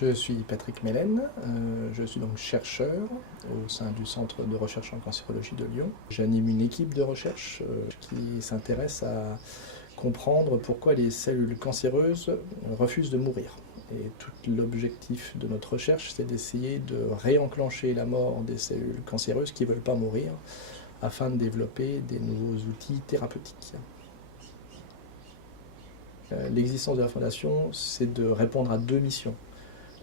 Je suis Patrick Mélène, je suis donc chercheur au sein du Centre de recherche en cancérologie de Lyon. J'anime une équipe de recherche qui s'intéresse à comprendre pourquoi les cellules cancéreuses refusent de mourir. Et tout l'objectif de notre recherche, c'est d'essayer de réenclencher la mort des cellules cancéreuses qui ne veulent pas mourir afin de développer des nouveaux outils thérapeutiques. L'existence de la Fondation, c'est de répondre à deux missions.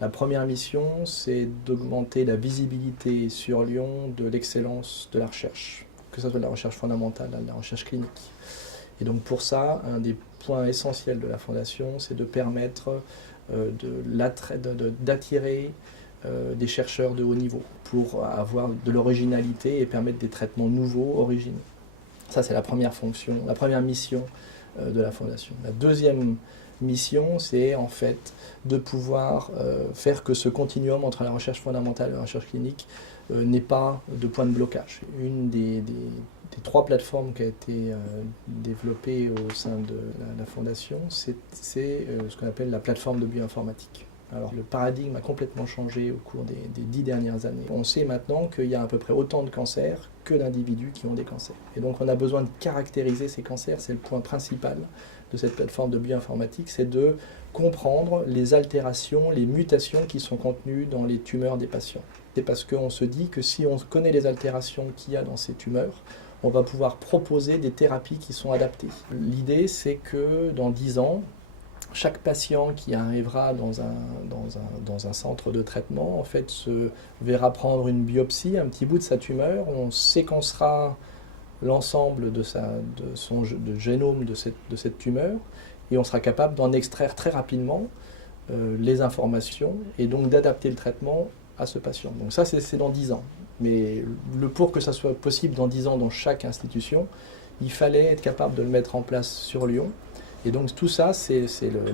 La première mission, c'est d'augmenter la visibilité sur Lyon de l'excellence de la recherche, que ce soit de la recherche fondamentale, de la recherche clinique. Et donc pour ça, un des points essentiels de la Fondation, c'est de permettre d'attirer des chercheurs de haut niveau pour avoir de l'originalité et permettre des traitements nouveaux, originaux. Ça, c'est la première fonction, la première mission de la Fondation. La deuxième mission, c'est en fait de pouvoir faire que ce continuum entre la recherche fondamentale et la recherche clinique n'ait pas de point de blocage. Une des trois plateformes qui a été développée au sein de la Fondation, c'est ce qu'on appelle la plateforme de bioinformatique. Alors le paradigme a complètement changé au cours des 10 dernières années. On sait maintenant qu'il y a à peu près autant de cancers que d'individus qui ont des cancers. Et donc on a besoin de caractériser ces cancers, c'est le point principal de cette plateforme de bioinformatique, c'est de comprendre les altérations, les mutations qui sont contenues dans les tumeurs des patients. C'est parce qu'on se dit que si on connaît les altérations qu'il y a dans ces tumeurs, on va pouvoir proposer des thérapies qui sont adaptées. L'idée, c'est que dans 10 ans, chaque patient qui arrivera dans un centre de traitement, en fait, se verra prendre une biopsie, un petit bout de sa tumeur, on séquencera l'ensemble de son génome de cette tumeur, et on sera capable d'en extraire très rapidement les informations, et donc d'adapter le traitement à ce patient. Donc ça, c'est dans 10 ans. Mais pour que ça soit possible dans 10 ans dans chaque institution, il fallait être capable de le mettre en place sur Lyon. Et donc tout ça, c'est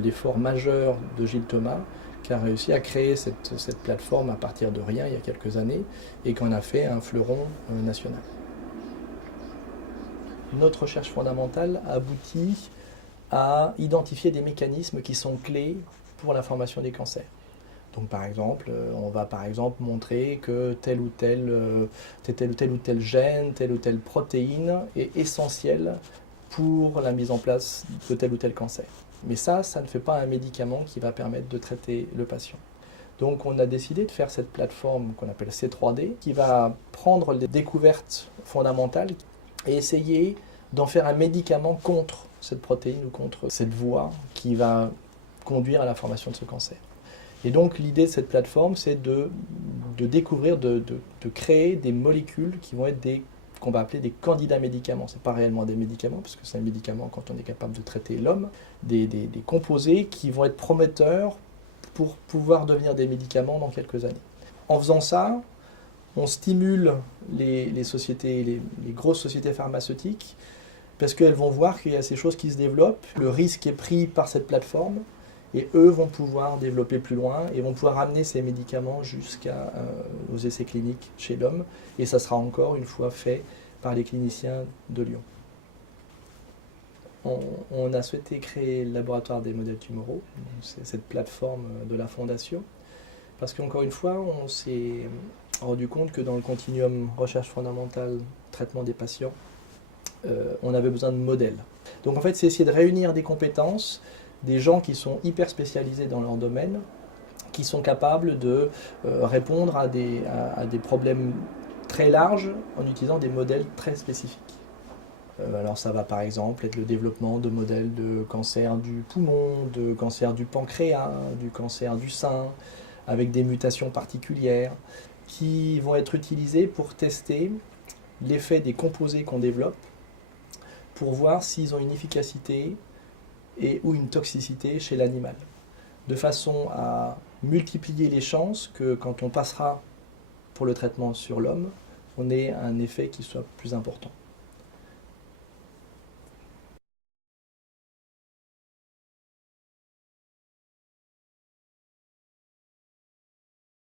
l'effort majeur de Gilles Thomas, qui a réussi à créer cette plateforme à partir de rien il y a quelques années, et qu'on a fait un fleuron national. Notre recherche fondamentale aboutit à identifier des mécanismes qui sont clés pour la formation des cancers. Donc par exemple, on va par exemple montrer que tel ou tel gène, telle ou telle protéine est essentielle pour la mise en place de tel ou tel cancer. Mais ça ne fait pas un médicament qui va permettre de traiter le patient. Donc on a décidé de faire cette plateforme qu'on appelle C3D, qui va prendre les découvertes fondamentales et essayer d'en faire un médicament contre cette protéine ou contre cette voie qui va conduire à la formation de ce cancer. Et donc l'idée de cette plateforme, c'est de découvrir, de créer des molécules qui vont être qu'on va appeler des candidats médicaments. Ce n'est pas réellement des médicaments, parce que c'est un médicament quand on est capable de traiter l'homme, des composés qui vont être prometteurs pour pouvoir devenir des médicaments dans quelques années. En faisant ça, on stimule les sociétés, les grosses sociétés pharmaceutiques, parce qu'elles vont voir qu'il y a ces choses qui se développent, le risque est pris par cette plateforme, et eux vont pouvoir développer plus loin et vont pouvoir amener ces médicaments jusqu'aux essais cliniques chez l'homme. Et ça sera encore une fois fait par les cliniciens de Lyon. On a souhaité créer le laboratoire des modèles tumoraux, c'est cette plateforme de la Fondation, parce qu'encore une fois, on s'est rendu compte que dans le continuum recherche fondamentale, traitement des patients, on avait besoin de modèles. Donc en fait, c'est essayer de réunir des compétences, des gens qui sont hyper spécialisés dans leur domaine, qui sont capables de répondre à des problèmes très larges en utilisant des modèles très spécifiques. Alors ça va par exemple être le développement de modèles de cancer du poumon, de cancer du pancréas, du cancer du sein, avec des mutations particulières, qui vont être utilisés pour tester l'effet des composés qu'on développe, pour voir s'ils ont une efficacité ou une toxicité chez l'animal, de façon à multiplier les chances que quand on passera pour le traitement sur l'homme, on ait un effet qui soit plus important.